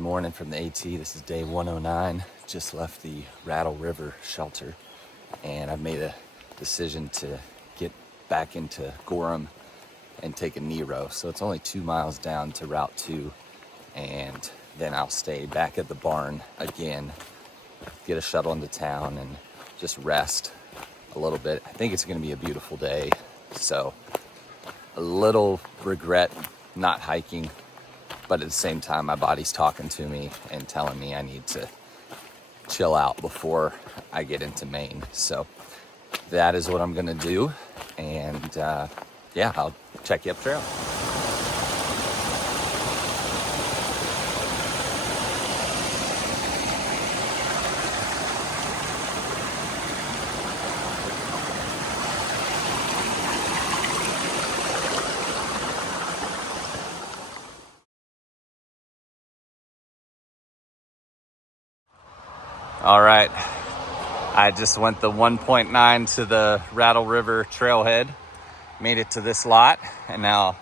morning from the AT. This is day 109. Just left the Rattle River shelter, and I've made a decision to get back into Gorham and take a nero. So it's only 2 miles down to Route 2, and then I'll stay back at the barn again, get a shuttle into town, and just rest a little bit. I think it's going to be a beautiful day, so a little regret not hiking, but at the same time, my body's talking to me and telling me I need to chill out before I get into Maine. So that is what I'm gonna do. And yeah, I'll check you up trail. All right, I just went the 1.9 to the Rattle River trailhead, made it to this lot, and now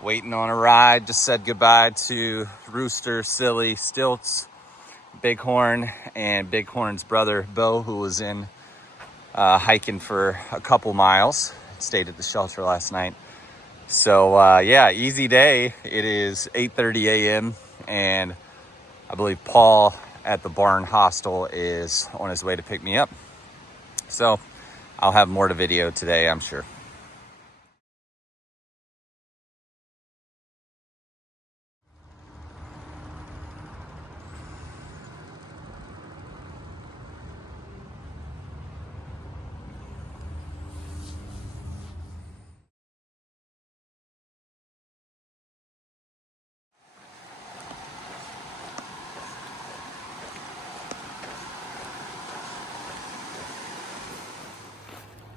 waiting on a ride. Just said goodbye to Rooster, Silly, Stilts, Bighorn, and Bighorn's brother, Bo, who was in hiking for a couple miles. Stayed at the shelter last night. So yeah, easy day. It is 8:30 a.m. and I believe Paul at the barn hostel is on his way to pick me up. So I'll have more to video today, I'm sure.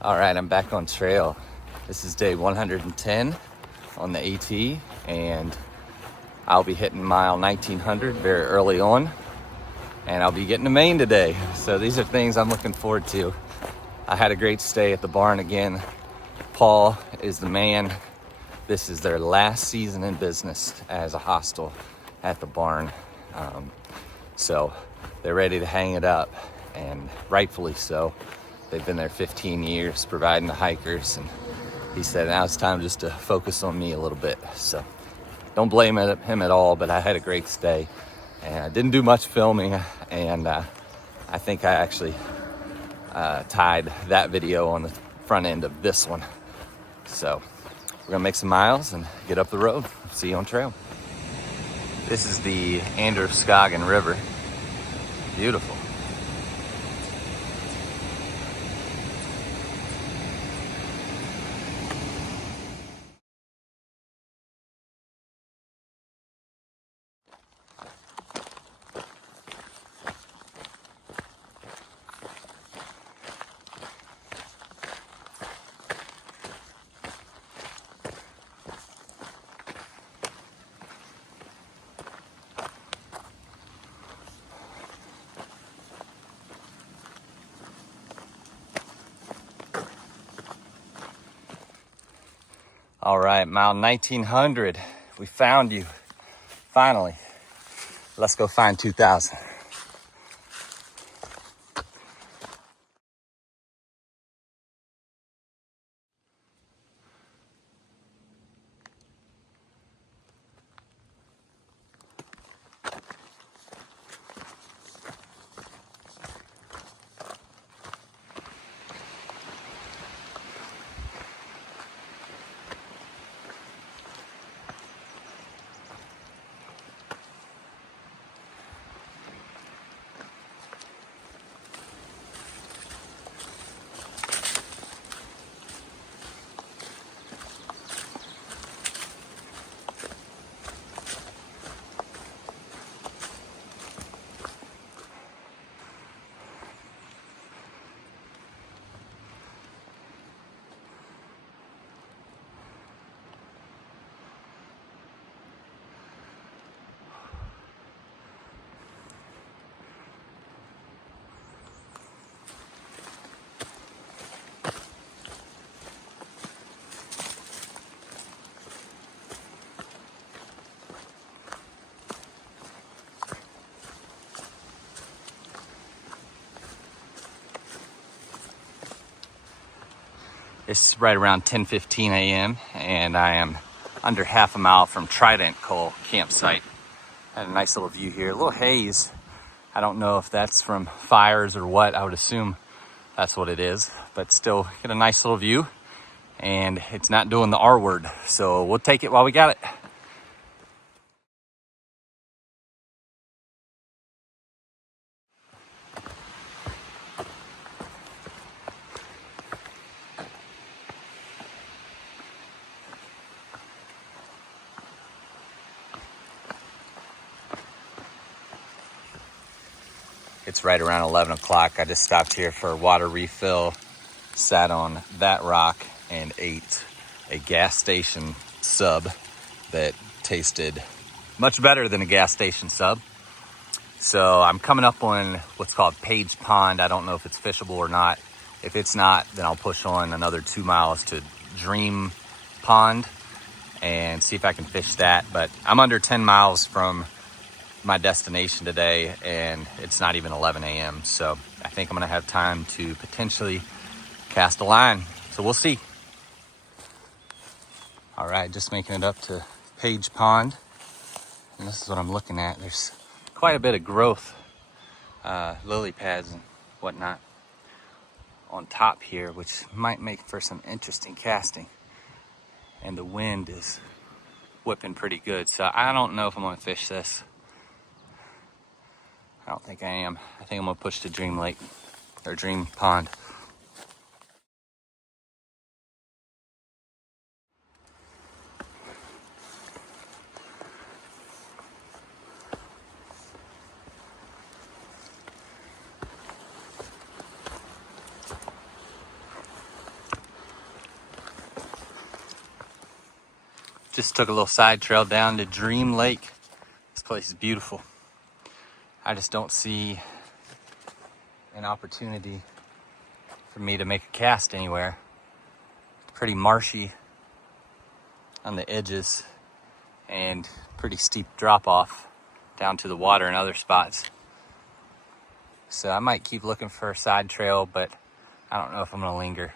All right, I'm back on trail. This is day 110 on the AT, and I'll be hitting mile 1900 very early on, and I'll be getting to Maine today. So these are things I'm looking forward to. I had a great stay at the barn again. Paul is the man. This is their last season in business as a hostel at the barn. So they're ready to hang it up, and rightfully so. They've been there 15 years providing the hikers, and he said now it's time just to focus on me a little bit. So don't blame him at all, but I had a great stay, and I didn't do much filming, and I think I actually tied that video on the front end of this one. So we're gonna make some miles and get up the road. See you on trail. This is the Androscoggin River. Beautiful. All right, mile 1900. We found you, finally. Let's go find 2000. It's right around 10:15 a.m. and I am under half a mile from Trident Coal campsite. Had a nice little view here, a little haze. I don't know if that's from fires or what. I would assume that's what it is, but still get a nice little view, and it's not doing the R word, so we'll take it while we got it. It's right around 11 o'clock. I just stopped here for a water refill, sat on that rock, and ate a gas station sub that tasted much better than a gas station sub. So I'm coming up on what's called Page Pond. I don't know if it's fishable or not. If it's not, then I'll push on another 2 miles to Dream Pond and see if I can fish that. But I'm under 10 miles from my destination today, and it's not even 11 a.m. So I think I'm gonna have time to potentially cast a line. So we'll see. All right, just making it up to Page Pond. And this is what I'm looking at. There's quite a bit of growth, lily pads and whatnot on top here, which might make for some interesting casting. And the wind is whipping pretty good. So I don't know if I'm gonna fish this. I don't think I am. I think I'm gonna push to Dream Lake or Dream Pond. Just took a little side trail down to Dream Lake. This place is beautiful. I just don't see an opportunity for me to make a cast anywhere. It's pretty marshy on the edges and pretty steep drop off down to the water in other spots. So I might keep looking for a side trail, but I don't know if I'm gonna linger.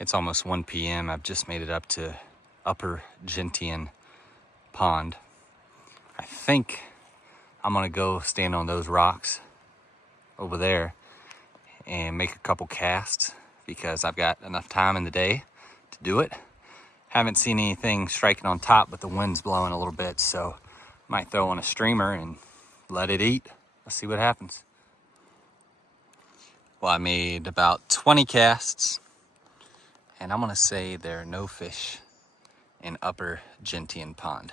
It's almost 1 p.m. I've just made it up to Upper Gentian Pond. I think I'm gonna go stand on those rocks over there and make a couple casts because I've got enough time in the day to do it. Haven't seen anything striking on top, but the wind's blowing a little bit, so might throw on a streamer and let it eat. Let's see what happens. Well, I made about 20 casts, and I'm gonna say there are no fish in Upper Gentian Pond.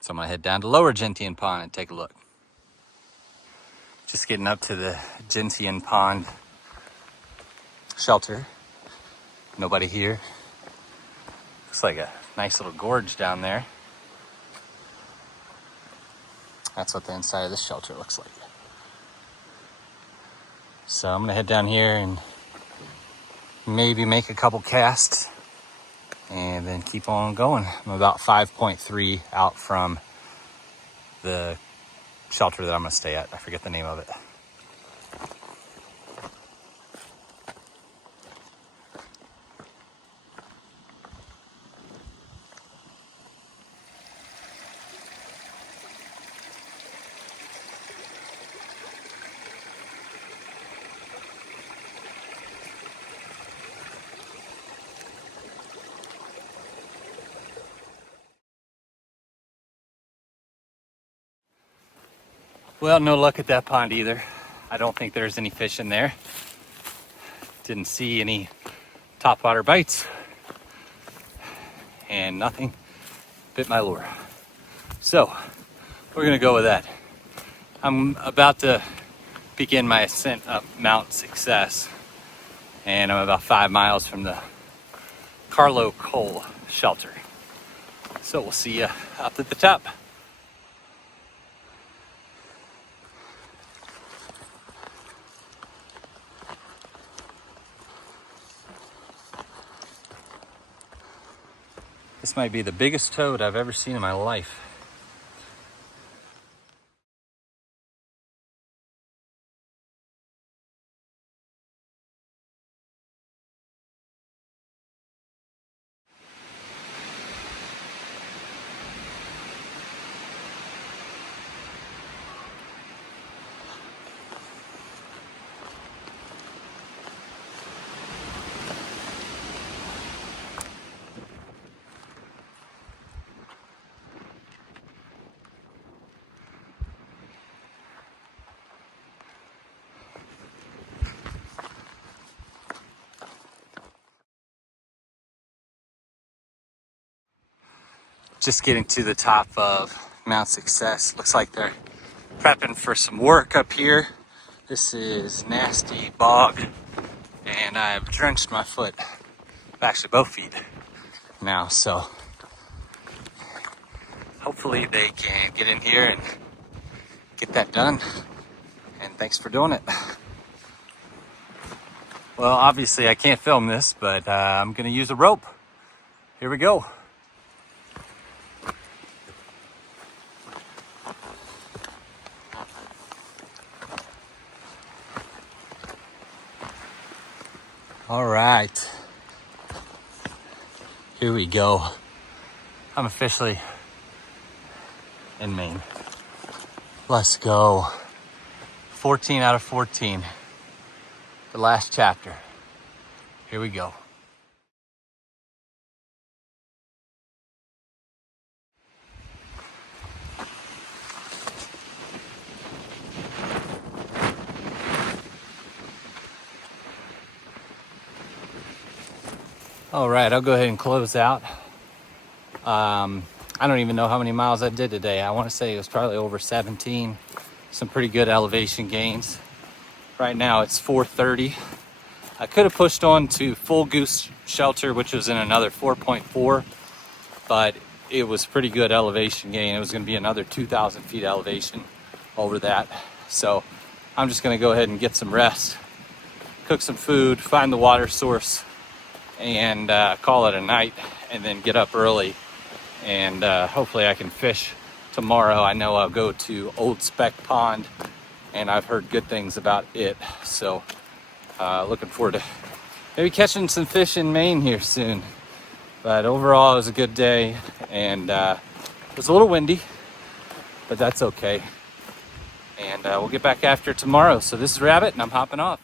So I'm gonna head down to Lower Gentian Pond and take a look. Just getting up to the Gentian Pond shelter. Nobody here. Looks like a nice little gorge down there. That's what the inside of this shelter looks like. So I'm gonna head down here and maybe make a couple casts and then keep on going. I'm about 5.3 out from the shelter that I'm gonna stay at. I forget the name of it. Well, no luck at that pond either. I don't think there's any fish in there. Didn't see any topwater bites. And nothing bit my lure. So, We're gonna go with that. I'm about to begin my ascent up Mount Success, and I'm about 5 miles from the Carlo coal shelter. So we'll see you up at the top. This might be the biggest toad I've ever seen in my life. Just getting to the top of Mount Success. Looks like they're prepping for some work up here. This is nasty bog, and I've drenched my foot, actually both feet now, so hopefully they can get in here and get that done. And thanks for doing it. Well, obviously I can't film this, but I'm gonna use a rope. Here we go. All right, here we go. I'm officially in Maine. Let's go. 14 out of 14. The last chapter. Here we go. All right, I'll go ahead and close out. I don't even know how many miles I did today. I want to say it was probably over 17. Some pretty good elevation gains. Right now it's 4:30. I could have pushed on to Full Goose Shelter, which was in another 4.4, but it was pretty good elevation gain. It was going to be another 2,000 feet elevation over that. So I'm just going to go ahead and get some rest, cook some food, find the water source, and call it a night, and then get up early, and hopefully I can fish tomorrow. I know I'll go to Old Speck Pond, and I've heard good things about it, so looking forward to maybe catching some fish in Maine here soon. But overall it was a good day, and it was a little windy, but that's okay, and we'll get back after tomorrow. So this is Rabbit, and I'm hopping off.